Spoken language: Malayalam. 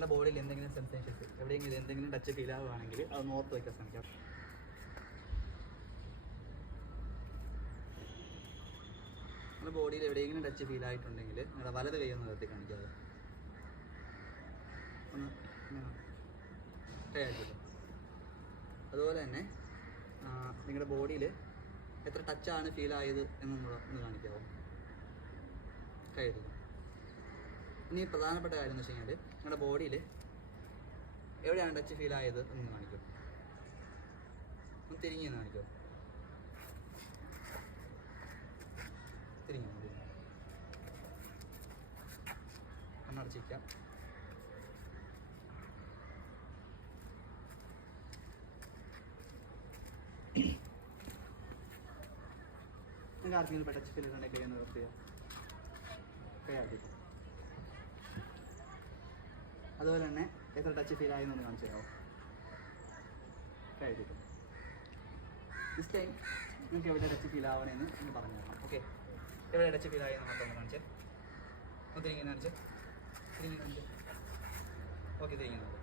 നമ്മുടെ ബോഡിയിൽ എന്തെങ്കിലും സെൻസേഷൻസ് എവിടെയെങ്കിലും എന്തെങ്കിലും ടച്ച് ഫീൽ ആവുകയാണെങ്കിൽ അത് ഓർത്ത് വയ്ക്കാൻ ശ്രമിക്കാം. നമ്മുടെ ബോഡിയിൽ എവിടെയെങ്കിലും ടച്ച് ഫീൽ ആയിട്ടുണ്ടെങ്കിൽ നിങ്ങളുടെ വലത് കൈ ഒന്ന് നിർത്തി കാണിക്കാതെ ഒന്ന് കൈ ആക്കിയിട്ട്. അതുപോലെ തന്നെ നിങ്ങളുടെ ബോഡിയിൽ എത്ര ടച്ചാണ് ഫീൽ ആയത് ഒന്ന് കാണിക്കാമോ? കൈ എടുക്കും. ഇനി പ്രധാനപ്പെട്ട കാര്യം എന്ന് വെച്ച് കഴിഞ്ഞാൽ നിങ്ങളുടെ ബോഡിയിൽ എവിടെയാണ് ടച്ച് ഫീൽ ആയത് എന്ന് കാണിക്കും. ഒന്ന് തിരിഞ്ഞെന്ന് കാണിക്കും. തിരിഞ്ഞു കണ്ണടച്ചിരിക്കാം. നിങ്ങൾക്ക് ആർക്കെങ്കിലും ഇപ്പോൾ ടച്ച് ഫീൽ ഉണ്ടെങ്കിൽ കൈ നിർത്തുക. കൈ ആക്കിയിട്ട് അതുപോലെ തന്നെ എത്ര ടച്ച് ഫീൽ ആയെന്നൊന്ന് കാണിച്ചു തരാമോ? കഴിക്കും. ദിസ് ടൈം നിങ്ങൾക്ക് എവിടെ ടച്ച് ഫീൽ ആവണമെന്ന് ഒന്ന് പറഞ്ഞു തരണം. ഓക്കെ, എവിടെ ടച്ച് ഫീൽ ആയെന്ന് മാത്രം ഒന്ന് കാണിച്ചേ. ഒന്ന് തിരിഞ്ഞ് കാണിച്ചേ. തിരിഞ്ഞ് കാണിച്ചേ. ഓക്കെ, തിരിഞ്ഞു.